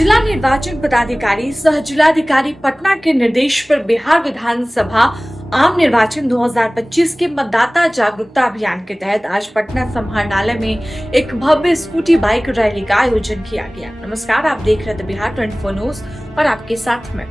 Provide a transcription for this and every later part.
जिला निर्वाचन पदाधिकारी सह जिलाधिकारी पटना के निर्देश पर बिहार विधानसभा आम निर्वाचन 2025 के मतदाता जागरूकता अभियान के तहत आज पटना समाहरणालय में एक भव्य स्कूटी बाइक रैली का आयोजन किया गया। नमस्कार, आप देख रहे थे बिहार 24 न्यूज और आपके साथ मैं।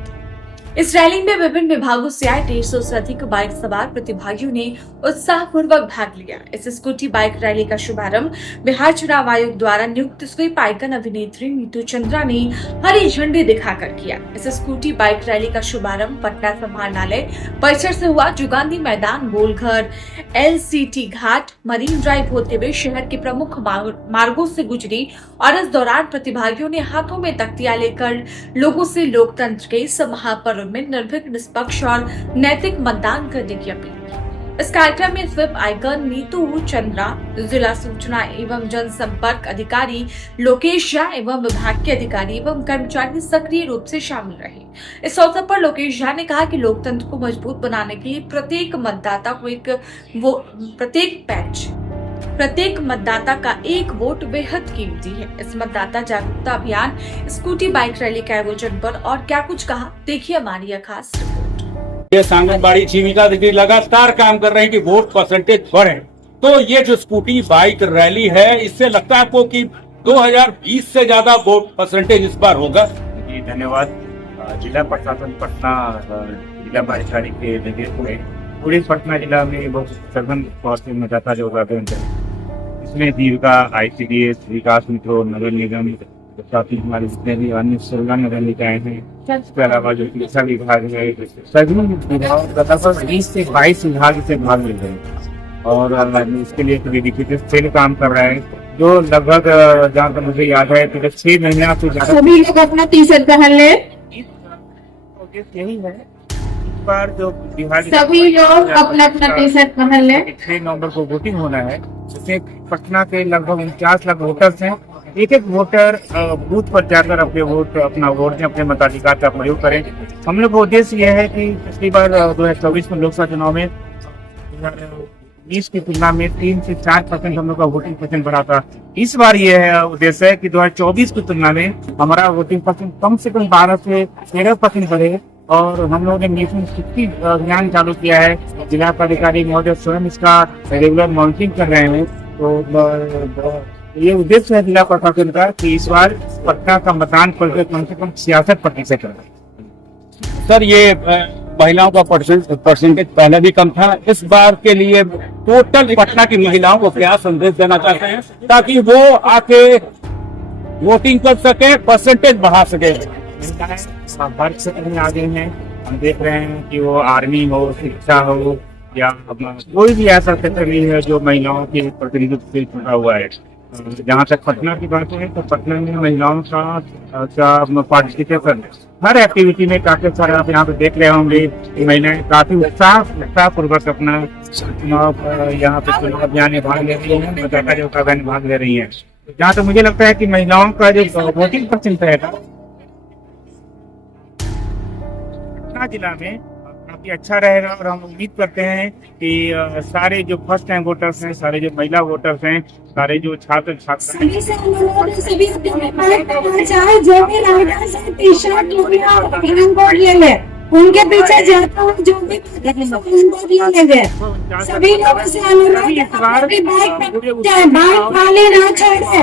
इस रैली में विभिन्न विभागों से आए 150 से अधिक बाइक सवार प्रतिभागियों ने उत्साहपूर्वक भाग लिया। इस स्कूटी बाइक रैली का शुभारंभ बिहार चुनाव आयोग द्वारा नियुक्त स्वीप आइकन अभिनेत्री नीतू चंद्रा ने हरी झंडी दिखाकर किया। इस स्कूटी बाइक रैली का शुभारंभ पटना समाहरणालय परिसर से हुआ, जो गांधी मैदान, गोलघर, LCT घाट, मरीन ड्राइव होते हुए शहर के प्रमुख मार्गों से गुजरी और इस दौरान प्रतिभागियों ने हाथों में तख्तियां लेकर लोगों से लोकतंत्र के इस महापर्व में निर्भीक, निष्पक्ष और नैतिक मतदान करने की अपील की। इस कार्यक्रम में स्वीप आइकन नीतू चंद्रा, जिला सूचना एवं जनसंपर्क अधिकारी लोकेश झा एवं विभाग के अधिकारी एवं कर्मचारी सक्रिय रूप से शामिल रहे। इस अवसर पर लोकेश झा ने कहा कि लोकतंत्र को मजबूत बनाने के लिए प्रत्येक मतदाता का एक वोट बेहद कीमती है। इस मतदाता जागरूकता अभियान स्कूटी बाइक रैली के आयोजन पर और क्या कुछ कहा, देखिए हमारी यह खास रिपोर्ट। ये आंगनबाड़ी जीविका दीदी लगातार काम कर रहे हैं कि वोट परसेंटेज बढ़े। तो ये जो स्कूटी बाइक रैली है, इससे लगता है आपको कि 2020 से ज्यादा वोट परसेंटेज इस बार होगा? जी धन्यवाद। जिला प्रशासन पटना जिला बाइक रैली के नेतृत्व में पूरे पटना जिला में बहुत सघन तौर से मतदाता जो अभियान चले। इसमें जीविका, ICDS, विकास मित्रों, नगर निगम, साथ ही हमारे जितने भी अन्य 16 नगर निकाय हैं, इसके अलावा जो शिक्षा विभाग है, सभी विभाग लगभग 20 से 22 विभाग से भाग ले रहे हैं और इसके लिए डेडिकेटेड सेल काम कर रहा है, जो लगभग जहाँ तक मुझे याद है तो 6 महीना से ज्यादा सभी लोग अपना टी-शर्ट पहन ले। यही है इस बार जो बिहार सभी लोग अपना टी-शर्ट पहन ले। 6 नवंबर को वोटिंग होना है, जिसमें पटना के लगभग 49 लाख वोटर्स हैं। एक एक वोटर बूथ पर जाकर अपने वोट अपने मताधिकार का प्रयोग करें। हम लोग का उद्देश्य यह है कि पिछली बार 2024 में लोकसभा चुनाव में 2020 की तुलना में 3 से 4% हम लोग का वोटिंग परसेंट बढ़ा था। इस बार यह उद्देश्य है कि 2024 की तुलना में हमारा वोटिंग परसेंट कम से कम 12 से 13% बढ़े। और हम लोगों ने मिशन 60 अभियान चालू किया है। जिला पदाधिकारी महोदय स्वयं इसका रेगुलर मॉनिटरिंग कर रहे हैं। तो ये उद्देश्य है जिला प्रशासन का कि इस बार पटना का मतदान प्रतिशत कम से कम 66% है। सर, ये महिलाओं का परसेंटेज पहले भी कम था। इस बार के लिए टोटल पटना की महिलाओं को क्या संदेश देना चाहते हैं ताकि वो आके वोटिंग कर सके, परसेंटेज बढ़ा सके? हर क्षेत्र में आगे हैं। हम देख रहे हैं कि वो आर्मी हो, शिक्षा हो या कोई भी ऐसा क्षेत्र नहीं है जो महिलाओं के प्रतिनिधित्व से जुड़ा हुआ है। जहाँ तक पटना की बात है तो पटना में महिलाओं का पार्टिसिपेशन हर एक्टिविटी में काफी सारे आप यहाँ पे देख रहे होंगे कि महिलाएं काफी उत्साहपूर्वक अपना यहाँ पे चुनाव अभियान में भाग ले रही है, मतदाता जो अभियान में भाग ले रही है। जहाँ तक मुझे लगता है कि महिलाओं का जो वोटिंग परसेंट है जिला में काफी अच्छा रहेगा और हम उम्मीद करते हैं कि सारे जो फर्स्ट टाइम वोटर्स हैं, सारे जो महिला वोटर्स हैं, सारे जो छात्र उनके पीछे जाता हूँ, जो भी सभी लोगों से बाइक खाली ना छोड़े,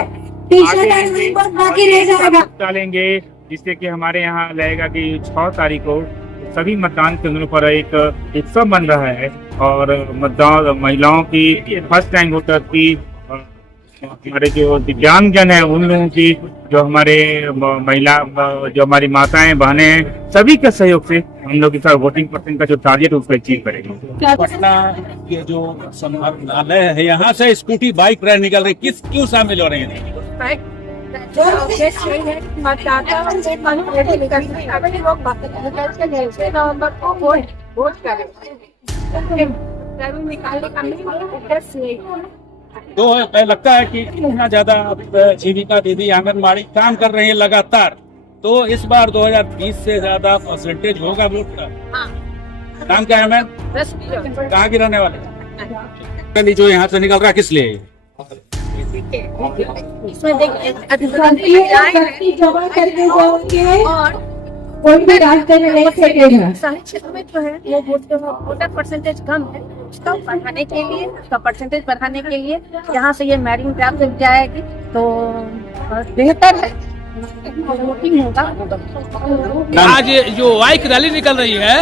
टी-शर्ट बाकी रह जाएगा डालेंगे, जिससे कि हमारे यहाँ लगेगा कि 6 तारीख को सभी मतदान केंद्रों पर एक उत्सव बन रहा है और मतदान महिलाओं की, फर्स्ट टाइम वोटर की, हमारे जो दिव्यांगजन है उन लोगों की, जो हमारे महिला, जो हमारी माताएं बहनें हैं, सभी के सहयोग से हम लोग इस वोटिंग परसेंट का जो टारगेट है उसको अचीव करेंगे। पटना के जो समाहरणालय है, यहाँ से स्कूटी बाइक रैली निकल रही, क्यों शामिल हो रही है? मतदाता नवंबर को वोट करें। तो लगता है कि इतना ज्यादा जीविका दीदी आंगनबाड़ी काम कर रही है लगातार, तो इस बार 2020 से ज्यादा परसेंटेज होगा वोट का। नाम क्या है मैम? कहाँ की रहने वाले? जो यहाँ से निकल रहा किस लिए? इसमें देखिए शक्ति जमा करके जाओगे और कोई भी रास्ते में नहीं फेंकेगा। सारे क्षेत्र में जो है वो वोटर परसेंटेज कम है, उसका बढ़ाने के लिए, उसका परसेंटेज बढ़ाने के लिए यहाँ से ये मैरिंग ड्राफ्ट जब जाएगी तो बेहतर है, वोटिंग होगा। आज जो बाइक रैली निकल रही है,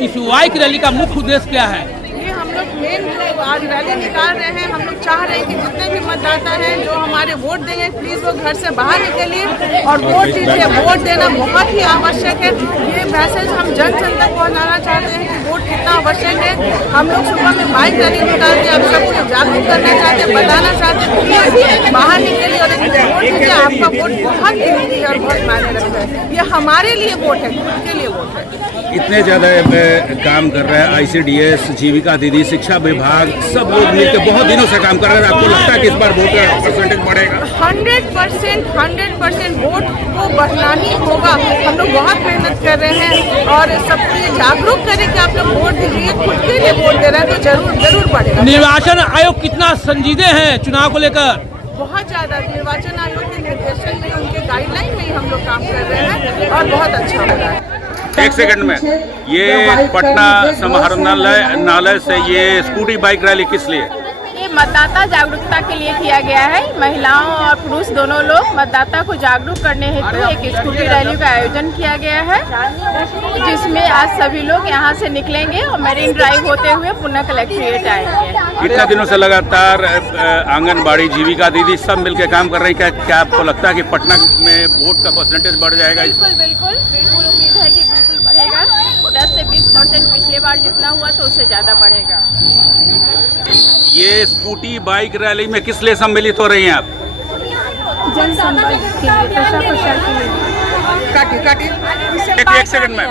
इस बाइक रैली का मुख्य उद्देश्य क्या है? ये हम लोग मेन जो आज रैली निकाल रहे हैं, हम लोग चाह रहे हैं कि जितने भी मतदाता हैं जो हमारे वोट देंगे, प्लीज वो घर से बाहर निकलिए और वोट दीजिए। वोट देना बहुत ही आवश्यक है। ये मैसेज हम जन जन तक पहुँचाना चाहते हैं कि वोट कितना आवश्यक है। हम लोग सुबह में बाइक रैली निकाल के आप सबको जागरूक करना चाहते हैं, बताना चाहते हैं प्लीज बाहर निकलिए और वोट दीजिए। आपका वोट बहुत कीमती है और बहुत मायने रखता है। ये हमारे लिए वोट है, खुद के लिए वोट है। इतने ज्यादा काम कर रहा है ICDS, जीविका दीदी, शिक्षा विभाग, सब लोग मिलकर बहुत दिनों से काम कर रहे हैं। आपको लगता है कि इस बार वोट का परसेंटेज बढ़ेगा? 100% वोट को बढ़ाना ही होगा। हम लोग बहुत मेहनत कर रहे हैं और सबको ये जागरूक करें कि आप लोग वोट दीजिए, खुद के लिए वोट दे रहे हैं तो जरूर बढ़ेगा। निर्वाचन आयोग कितना संजीदे हैं चुनाव को लेकर? बहुत ज्यादा निर्वाचन आयोग के निर्देशन में, उनके गाइडलाइन में ही हम लोग काम कर रहे हैं और बहुत अच्छा हो रहा है। एक सेकंड में, ये पटना समाहरणालय से ये स्कूटी बाइक रैली किस लिए? ये मतदाता जागरूकता के लिए किया गया है। महिलाओं और पुरुष दोनों लोग मतदाता को जागरूक करने हेतु एक स्कूटी रैली का आयोजन किया गया है, जिसमें आज सभी लोग यहाँ से निकलेंगे और मरीन ड्राइव होते हुए पुनः कलेक्ट्रेट आएंगे। कितना दिनों से लगातार आंगनबाड़ी, जीविका दीदी सब मिलकर काम कर रही है। क्या आपको लगता है कि पटना में वोट का परसेंटेज बढ़ जाएगा? बिल्कुल उम्मीद है कि बिल्कुल बढ़ेगा। 10 से 20% पिछले बार जितना हुआ तो उससे ज्यादा बढ़ेगा। ये स्कूटी बाइक रैली में किस लिए सम्मिलित हो रही हैं आप? जन संपर्क के लिए, प्रचार प्रसार के लिए। एक सेकंड में,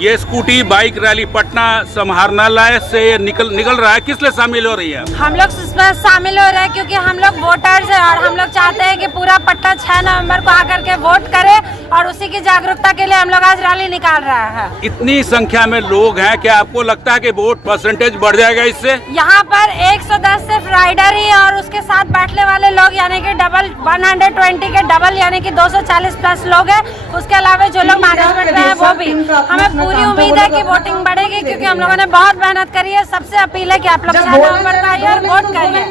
ये स्कूटी बाइक रैली पटना समाहरणालय से निकल रहा है, किस लिए शामिल हो रही है? हम लोग इसमें शामिल हो रहे हैं क्योंकि हम लोग वोटर्स हैं और हम लोग चाहते हैं कि पूरा पटना 6 नवंबर को आकर के वोट करे और उसी की जागरूकता के लिए हम लोग आज रैली निकाल रहे हैं। इतनी संख्या में लोग हैं, क्या आपको लगता है कि वोट परसेंटेज बढ़ जाएगा इससे? यहाँ पर 110 सिर्फ राइडर ही और उसके साथ बैठने वाले लोग यानी कि डबल 120 के डबल यानी कि 240 प्लस लोग हैं। उसके अलावा जो लोग मैनेजमेंट में है वो भी। हमें पूरी उम्मीद है कि वोटिंग बढ़ेगी क्योंकि हम लोगों ने बहुत मेहनत करी है। सबसे अपील है कि आप लोग 6 नवंबर को आइए और वोट करिए।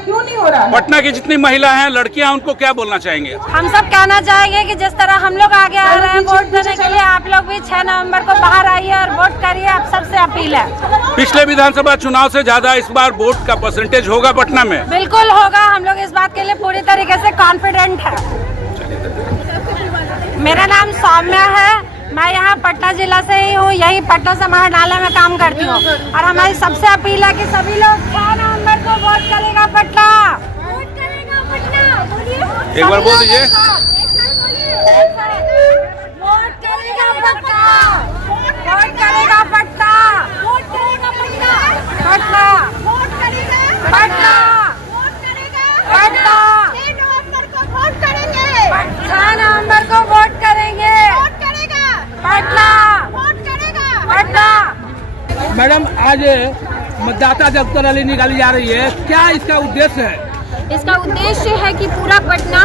पटना की जितनी महिला हैं, लड़कियां, उनको क्या बोलना चाहेंगे? हम सब कहना चाहेंगे कि जिस तरह हम लोग आगे आ रहे हैं वोट देने के लिए, आप लोग भी 6 नवंबर को बाहर आइए और वोट करिए। आप सबसे अपील है। पिछले विधानसभा चुनाव से ज्यादा इस बार वोट का परसेंटेज होगा पटना में? बिल्कुल होगा। हम लोग इस बात के लिए पूरी तरीके से कॉन्फिडेंट है। मेरा नाम सौम्या है, मैं यहाँ पटना जिला से ही हूँ, यही पटना समाहरणालय में काम करती हूँ और हमारी सबसे अपील है कि सभी लोग 6 नवंबर को वोट करेगा पटना। वोट करेगा पटना। एक बार बोल दीजिए। वोट करेगा पटना। वोट करेगा पटना। वोट करेगा पटना। पटना। वोट करेगा पटना। वोट करेगा पटना। 6 नवंबर को वोट करेंगे। 6 नवंबर को वोट करेंगे। वोट करेगा पटना। वोट करेगा पटना। मैडम, आज मतदाता जागरूकता रैली निकाली जा रही है, क्या इसका उद्देश्य है? इसका उद्देश्य है कि पूरा पटना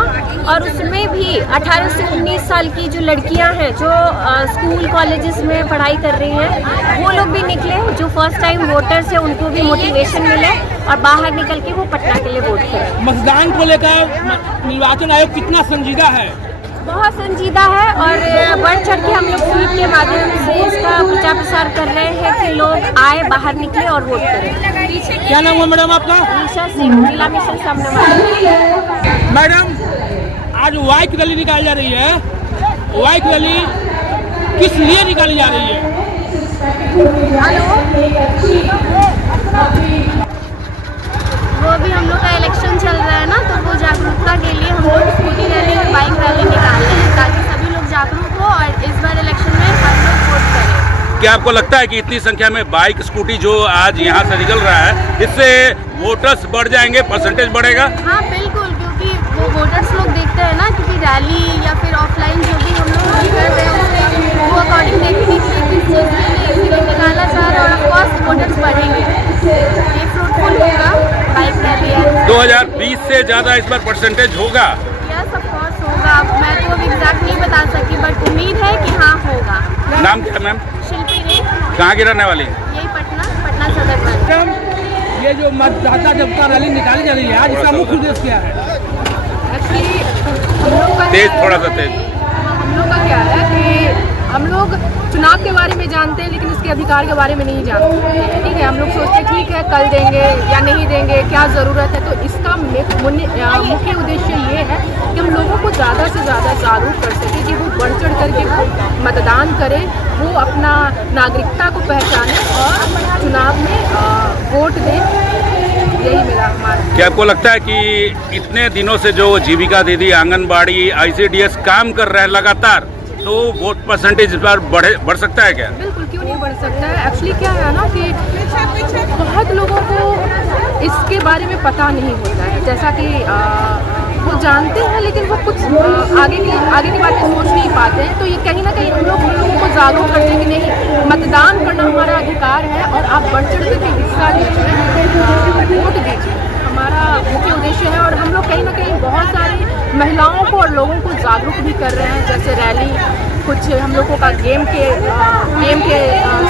और उसमें भी 18 से 19 साल की जो लड़कियां हैं जो स्कूल कॉलेजेस में पढ़ाई कर रही हैं, वो लोग भी निकले, जो फर्स्ट टाइम वोटर्स हैं उनको भी मोटिवेशन मिले और बाहर निकल के वो पटना के लिए वोट करें। मतदान को लेकर निर्वाचन आयोग कितना संजीदा है? बहुत संजीदा है और बढ़ चढ़ के हम लोग स्वीप के माध्यम से इसका प्रचार प्रसार कर रहे हैं कि लोग आए, बाहर निकले और वोट करें। क्या नाम है मैडम आपका? निशा सिंह, जिला मिशन सामने। मैडम, आज बाइक रैली निकाली जा रही है, बाइक रैली किस लिए निकाली जा रही है? वो भी हम लोग का इलेक्शन चल रहा है ना, तो वो जागरूकता के लिए हम लोग स्कूटी रैली और बाइक रैली निकाल रहे हैं ताकि सभी लोग जागरूक हो और इस बार इलेक्शन में हर लोग वोट करें। क्या आपको लगता है कि इतनी संख्या में बाइक, स्कूटी जो आज यहाँ से निकल रहा है, इससे वोटर्स बढ़ जाएंगे, परसेंटेज बढ़ेगा? हाँ बिल्कुल, क्योंकि वो वोटर्स लोग देखते हैं ना, क्योंकि रैली या फिर ऑफलाइन जो भी हम लोग कर रहे हैं उसमें वो अकॉर्डिंग देखने के लिए किस चीज़ के लिए निकाला जा रहा है और ऑफकोर्स वोटर्स बढ़ेंगे। ये फ्रूटफुल होगा बाइक रैली। 2020 20 से ज्यादा इस बार परसेंटेज होगा? यस ऑफ कोर्स होगा। मैं तो अभी एग्जैक्ट नहीं बता सकती बट उम्मीद है कि हाँ होगा। नाम क्या मैम? शिल्पी ने। कहाँ की रहने वाली? यही पटना सदर में। ये जो मतदाता जागरूकता रैली निकाली जा रही है आज, इसका मुख्य उद्देश्य क्या है? एक्चुअली हम लोग का तेज, थोड़ा सा तेज। हम लोग का क्या है कि हम लोग चुनाव के बारे में जानते हैं लेकिन इसके अधिकार के बारे में नहीं जानते। ठीक है, हम लोग सोचते हैं ठीक है कल देंगे या नहीं देंगे, क्या ज़रूरत है। तो इसका मुख्य उद्देश्य ये है कि हम लोगों को ज़्यादा से ज़्यादा जागरूक कर सकें कि वो बढ़ चढ़ करके वो मतदान करें, वो अपना नागरिकता को पहचानें और चुनाव में वोट दें। यही मेरा हमारा। क्या आपको लगता है कि इतने दिनों से जो जीविका दीदी आंगनबाड़ी ICDS काम कर रहे हैं लगातार, तो वोट परसेंटेज इस बार बढ़ सकता है क्या? बिल्कुल, क्यों नहीं बढ़ सकता है। एक्चुअली क्या है ना कि बहुत लोगों को इसके बारे में पता नहीं होता है। जैसा कि वो जानते हैं लेकिन वो कुछ आगे की बातें सोच नहीं पाते हैं। तो ये कहीं ना कहीं हम लोगों को जागरूक करते हैं कि नहीं, मतदान करना हमारा अधिकार है और आप बढ़ चढ़ के हिस्सा लीजिए, वोट दीजिए। हमारा मुख्य उद्देश्य है और हम लोग कहीं ना कहीं बहुत सारी महिलाओं को और लोगों को जागरूक भी कर रहे हैं। जैसे रैली, कुछ हम लोगों का गेम के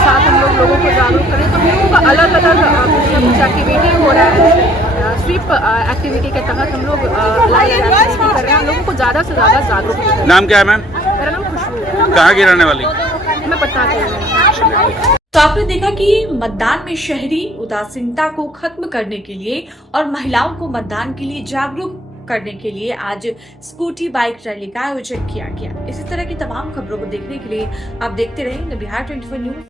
साथ हम लोगों को जागरूक करें। तो हम लोगों का अलग कुछ एक्टिविटी हो रहा है। स्वीप एक्टिविटी के तहत हम लोग अलग एक्टिविटी कर रहे हैं, हम लोगों को ज़्यादा से ज़्यादा जागरूक कर रहे हैं। नाम क्या है मैम? मेरा नाम खुशबू है। कहाँ की रहने वाली? मैं पटना की हूँ। तो आपने देखा कि मतदान में शहरी उदासीनता को खत्म करने के लिए और महिलाओं को मतदान के लिए जागरूक करने के लिए आज स्कूटी बाइक रैली का आयोजन किया गया। इसी तरह की तमाम खबरों को देखने के लिए आप देखते रहें बिहार 24 न्यूज।